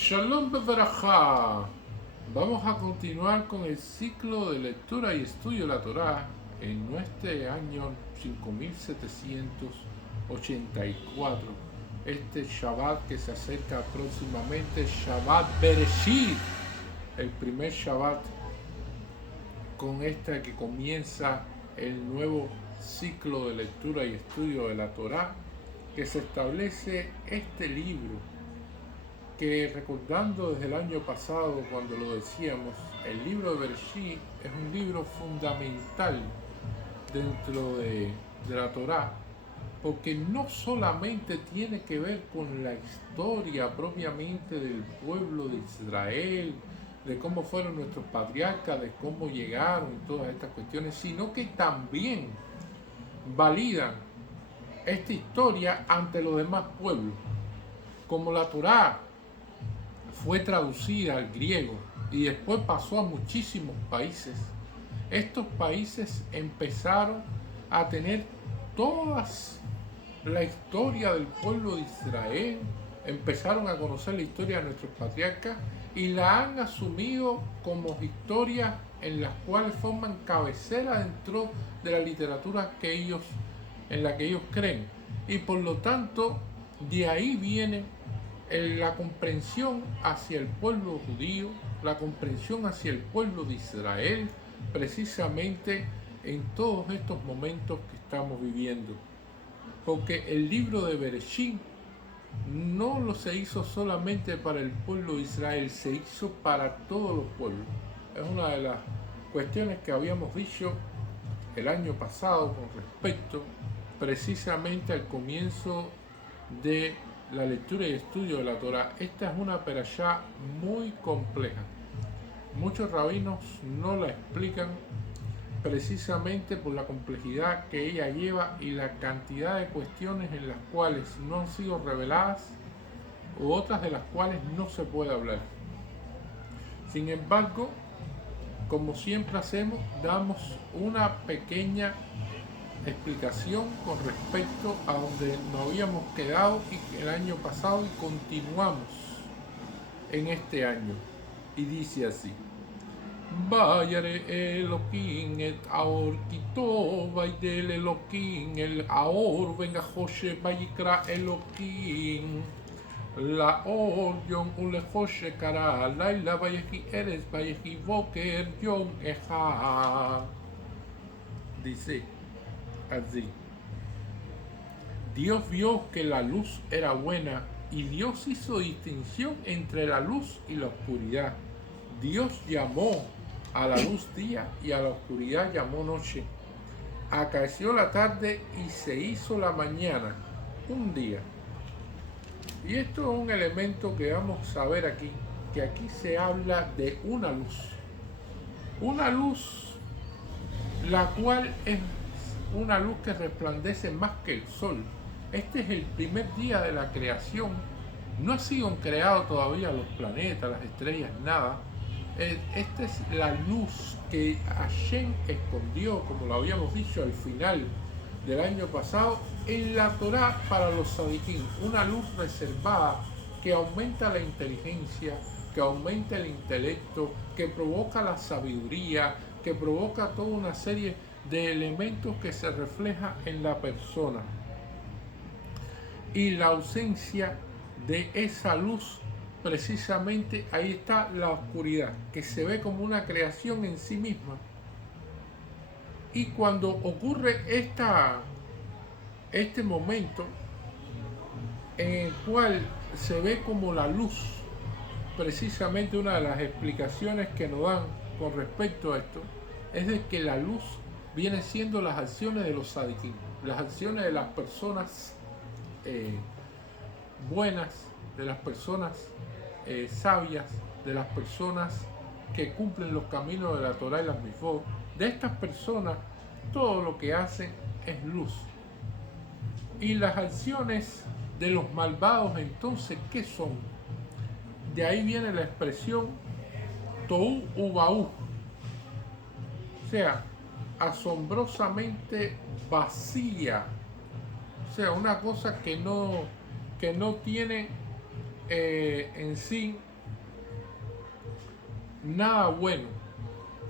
Shalom Bevarajá. Vamos a continuar con el ciclo de lectura y estudio de la Torá en este año 5784. Este Shabbat que se acerca próximamente, Shabbat Bereshit, el primer Shabbat con esta que comienza el nuevo ciclo de lectura y estudio de la Torá, que se establece este libro que, recordando desde el año pasado cuando lo decíamos, el libro de Bereshit es un libro fundamental dentro de la Torá, porque no solamente tiene que ver con la historia propiamente del pueblo de Israel, de cómo fueron nuestros patriarcas, de cómo llegaron y todas estas cuestiones, sino que también validan esta historia ante los demás pueblos. Como la Torá fue traducida al griego y después pasó a muchísimos países, estos países empezaron a tener todas la historia del pueblo de Israel, empezaron a conocer la historia de nuestros patriarcas y la han asumido como historias en las cuales forman cabecera dentro de la literatura en la que ellos creen. Y por lo tanto, de ahí viene la comprensión hacia el pueblo judío, la comprensión hacia el pueblo de Israel, precisamente en todos estos momentos que estamos viviendo. Porque el libro de Bereshit no lo se hizo solamente para el pueblo de Israel, se hizo para todos los pueblos. Es una de las cuestiones que habíamos dicho el año pasado con respecto precisamente al comienzo de la lectura y estudio de la Torá. Esta es una perashá muy compleja. Muchos rabinos no la explican precisamente por la complejidad que ella lleva y la cantidad de cuestiones en las cuales no han sido reveladas u otras de las cuales no se puede hablar. Sin embargo, como siempre hacemos, damos una pequeña explicación con respecto a donde nos habíamos quedado el año pasado y continuamos en este año. Y dice así: Vayare Elohim et Aor Kito Vaidel Elohim el Aor venga Joshe Vayikra Elohim la Or Yom Ule Joshe Kara Laila Vayehi Eres Vayehi Boker Yom Eha. Dice así: Dios vio que la luz era buena y Dios hizo distinción entre la luz y la oscuridad. Dios llamó a la luz día y a la oscuridad llamó noche. Acaeció la tarde y se hizo la mañana, un día. Y esto es un elemento que vamos a ver aquí, que aquí se habla de una luz la cual es una luz que resplandece más que el sol. Este es el primer día de la creación. No han sido creados todavía los planetas, las estrellas, nada. Esta es la luz que Hashem escondió, como lo habíamos dicho al final del año pasado, en la Torá para los Sadiquín. Una luz reservada que aumenta la inteligencia, que aumenta el intelecto, que provoca la sabiduría, que provoca toda una serie de elementos que se refleja en la persona. Y la ausencia de esa luz, precisamente ahí está la oscuridad, que se ve como una creación en sí misma. Y cuando ocurre este momento en el cual se ve como la luz, precisamente una de las explicaciones que nos dan con respecto a esto, es de que la luz viene siendo las acciones de los sadiquín, las acciones de las personas buenas, de las personas sabias, de las personas que cumplen los caminos de la Torá y las Mifot. De estas personas, todo lo que hacen es luz. Y las acciones de los malvados, entonces, ¿qué son? De ahí viene la expresión Tohu Ubaú, o sea, asombrosamente vacía, o sea, una cosa que no tiene en sí nada bueno.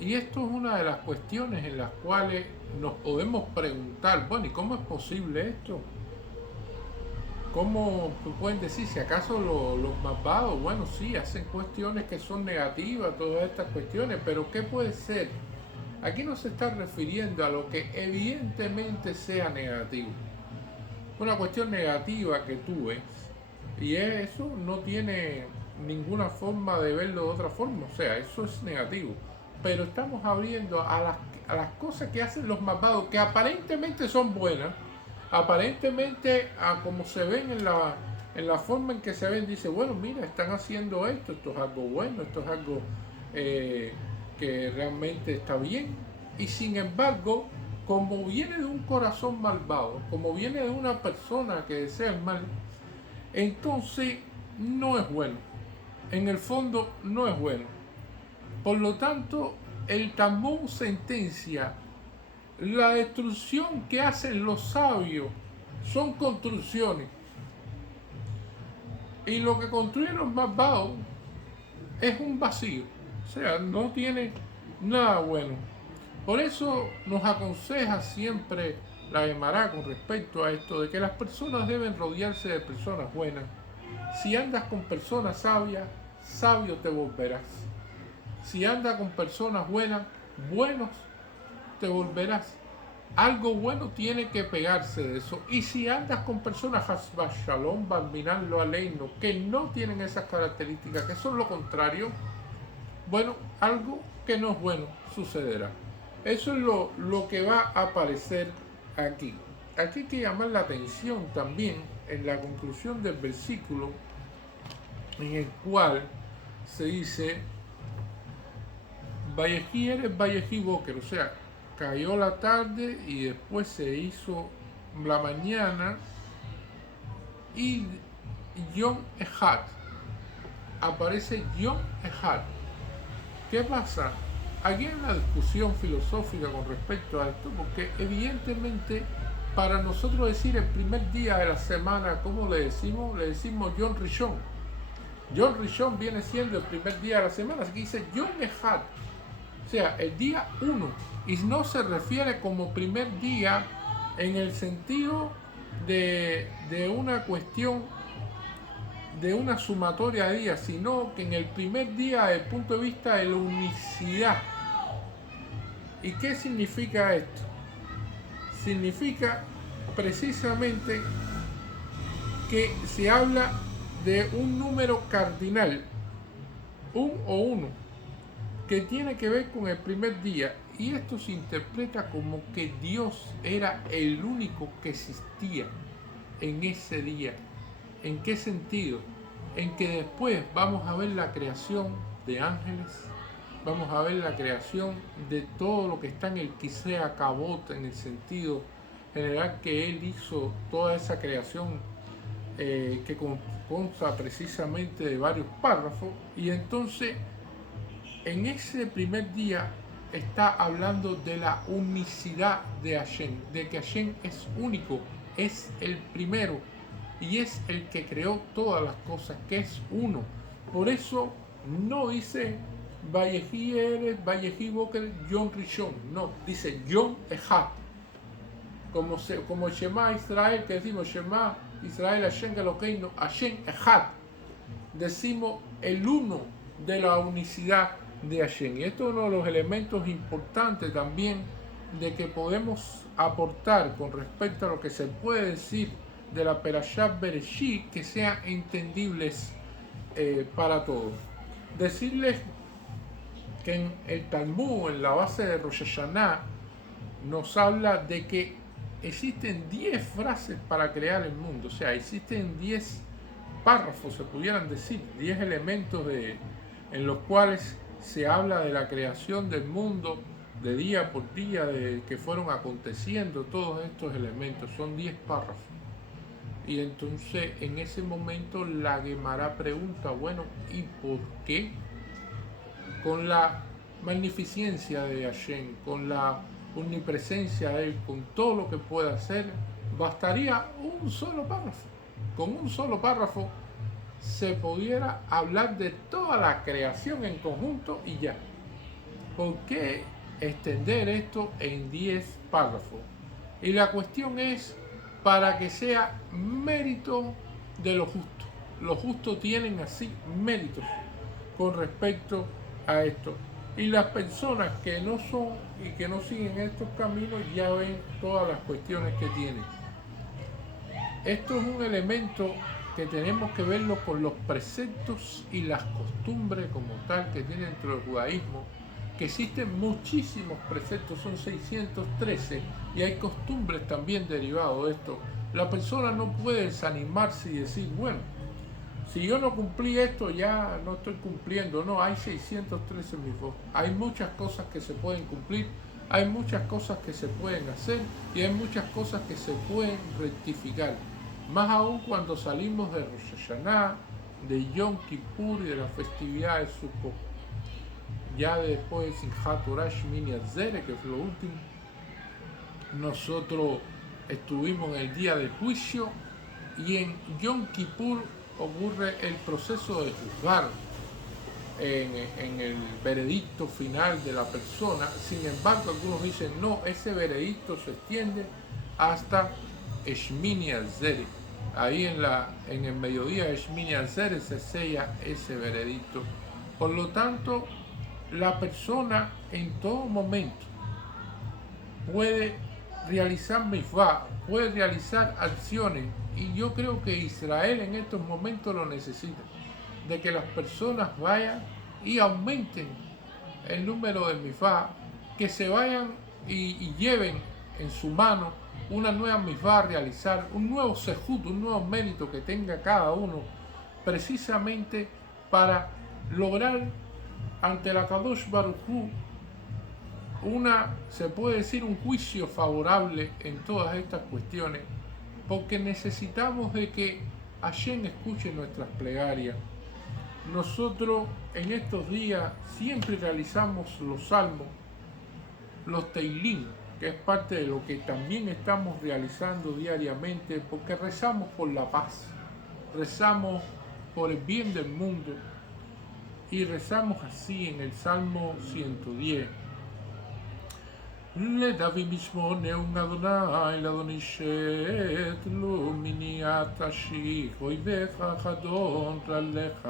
Y esto es una de las cuestiones en las cuales nos podemos preguntar, bueno, ¿y cómo es posible esto? ¿Cómo pueden decir si acaso los malvados, bueno, sí, hacen cuestiones que son negativas, todas estas cuestiones, pero ¿qué puede ser? Aquí no se está refiriendo a lo que evidentemente sea negativo. Una cuestión negativa que tú ves, y eso no tiene ninguna forma de verlo de otra forma, o sea, eso es negativo. Pero estamos abriendo a las cosas que hacen los malvados, que aparentemente son buenas, aparentemente a como se ven en la forma en que se ven, dice, bueno, mira, están haciendo esto, esto es algo bueno, esto es algo que realmente está bien. Y sin embargo, como viene de un corazón malvado, como viene de una persona que desea el mal, entonces no es bueno. En el fondo no es bueno. Por lo tanto, el Talmud sentencia la destrucción que hacen los sabios son construcciones. Y lo que construyen los malvados es un vacío. O sea, no tiene nada bueno. Por eso nos aconseja siempre la Gemara con respecto a esto, de que las personas deben rodearse de personas buenas. Si andas con personas sabias, sabio te volverás. Si andas con personas buenas, buenos te volverás. Algo bueno tiene que pegarse de eso. Y si andas con personas Shalom, Balminal, Aleino, que no tienen esas características, que son lo contrario, bueno, algo que no es bueno sucederá. Eso es lo que va a aparecer aquí. Aquí hay que llamar la atención también en la conclusión del versículo, en el cual se dice Vallejí eres Vallejí Boker, o sea, cayó la tarde y después se hizo la mañana y Yom Ejad, aparece Yom Ejad. ¿Qué pasa? Aquí hay una discusión filosófica con respecto a esto, porque evidentemente para nosotros decir el primer día de la semana, ¿cómo le decimos? Le decimos Yom Rishon. Yom Rishon viene siendo el primer día de la semana, así que dice Yom Ejad, o sea, el día 1, y no se refiere como primer día en el sentido de una cuestión de una sumatoria de días, sino que en el primer día desde el punto de vista de la unicidad. ¿Y qué significa esto? Significa precisamente que se habla de un número cardinal, un o uno, que tiene que ver con el primer día, y esto se interpreta como que Dios era el único que existía en ese día. ¿En qué sentido? En que después vamos a ver la creación de ángeles, vamos a ver la creación de todo lo que está en el Kisea Kabot, en el sentido general que Él hizo toda esa creación que consta precisamente de varios párrafos, y entonces en ese primer día está hablando de la unicidad de Hashem, de que Hashem es único, es el primero y es el que creó todas las cosas, que es uno. Por eso no dice Vallejí eres, Vallejí Boker, Yom Rishon, no, dice Yom Ejad, como Shema Israel, que decimos Shema Israel Hashem Elokeinu, Hashem Ejad, decimos el uno de la unicidad de Hashem. Y esto es uno de los elementos importantes también de que podemos aportar con respecto a lo que se puede decir de la Perashat Bereshit, que sean entendibles para todos. Decirles que en el Talmud, en la base de Rosh Hashanah, nos habla de que existen 10 frases para crear el mundo, o sea, existen 10 párrafos, se pudieran decir, 10 elementos en los cuales se habla de la creación del mundo de día por día, de que fueron aconteciendo todos estos elementos, son 10 párrafos. Y entonces en ese momento la Gemara pregunta, bueno, ¿y por qué? Con la magnificencia de Hashem, con la omnipresencia de Él, con todo lo que puede hacer, bastaría un solo párrafo. Con un solo párrafo se pudiera hablar de toda la creación en conjunto y ya. ¿Por qué extender esto en 10 párrafos? Y la cuestión es para que sea mérito de los justos. Los justos tienen así méritos con respecto a esto. Y las personas que no son y que no siguen estos caminos ya ven todas las cuestiones que tienen. Esto es un elemento que tenemos que verlo con los preceptos y las costumbres como tal que tiene dentro del judaísmo, que existen muchísimos preceptos, son 613, y hay costumbres también derivados de esto. La persona no puede desanimarse y decir, bueno, si yo no cumplí esto, ya no estoy cumpliendo. No, hay 613 mitzvot. Hay muchas cosas que se pueden cumplir, hay muchas cosas que se pueden hacer y hay muchas cosas que se pueden rectificar. Más aún cuando salimos de Rosh Hashanah, de Yom Kippur y de la festividad de Sukkot. Ya después de Simchat Torah, Shmini Atzeret, que fue lo último, nosotros estuvimos en el día del juicio y en Yom Kippur ocurre el proceso de juzgar en el veredicto final de la persona. Sin embargo, algunos dicen, no, ese veredicto se extiende hasta Shmini Atzeret. Ahí en el mediodía de Shmini Atzeret se sella ese veredicto. Por lo tanto, la persona en todo momento puede realizar mitzvah, puede realizar acciones, y yo creo que Israel en estos momentos lo necesita, de que las personas vayan y aumenten el número de mitzvah, que se vayan y lleven en su mano una nueva mitzvah a realizar, un nuevo sejut, un nuevo mérito que tenga cada uno, precisamente para lograr ante la Kadosh Baruj Hu se puede decir, un juicio favorable en todas estas cuestiones, porque necesitamos de que Hashem escuche nuestras plegarias. Nosotros en estos días siempre realizamos los salmos, los teilim, que es parte de lo que también estamos realizando diariamente, porque rezamos por la paz, rezamos por el bien del mundo, y rezamos así en el Salmo 110. לדוד משמונהו אדוני לאדוני לו מניעת תשיך אויביך חדון רעליך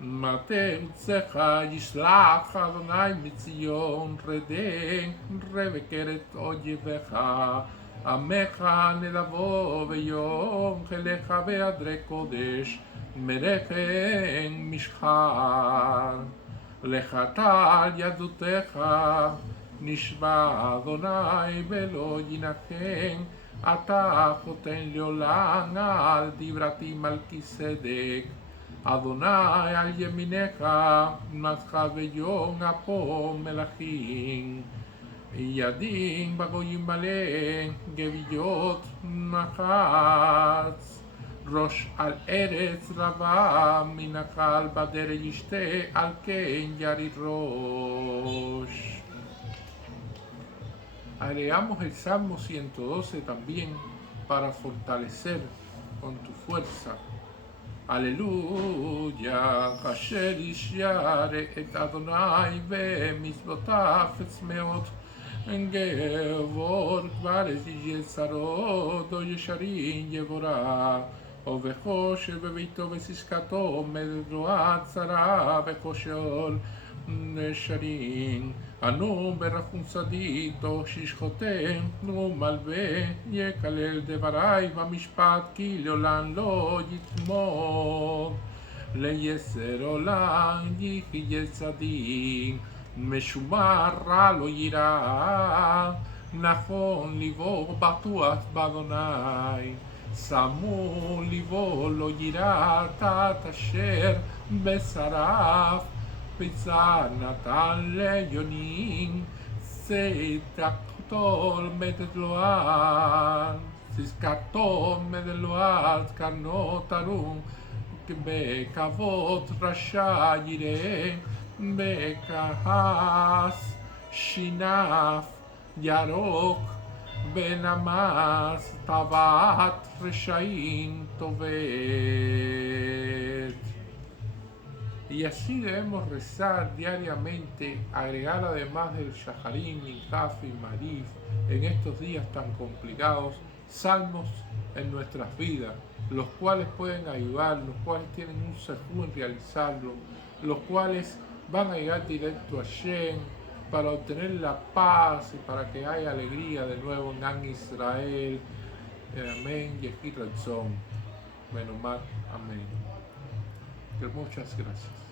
מטה ארצך ישלח אדוני מציון רבקר את אויביך עמך נדבו ויום חילך בהדרי קודש מרחם משחר לך טל ידותיך נשבע אדוני ולא ינחם אתה חותן לעולם על דברתי מלכי צדק אדוני על ימינך נתך ויום אפו מלכים ידין בגויים מלא גוויות נחץ ראש על ארץ רבה מנחל בדר ישתה על כן יריד ראש. Agregamos el Salmo 112 también para fortalecer con tu fuerza. Aleluya, Hasher Ishyare et Adonai ve'mitzvotav etzmeot Gevor kvares yezarot o yesharin yevorah ובחושר בביתו וששקתו מדרועת צרה וחושל נשרים אנו ברחום צדיתו ששחותם ומלווה יקלל דברי במשפט כי לעולם לא יתמוד ליסר עולם יחיה צדיק משומר רע לא יירא נכון ליבו בטוח באדוני סמור ליבו לא יירא תת אשר בשריו בצר נתן ליונים צדקתו מדלואד קרנו תרום בכבוד רשע יראה בכעס שינף ירוק Benamas Tabat Reshaim Tovet. Y así debemos rezar diariamente, agregar además del Shaharim, Minjaf y Marif, en estos días tan complicados, salmos en nuestras vidas, los cuales pueden ayudar, los cuales tienen un sejú en realizarlo, los cuales van a llegar directo a Shem para obtener la paz y para que haya alegría de nuevo en Am Israel. Amén. Yehi Ratzon. Menos mal. Amén. Muchas gracias.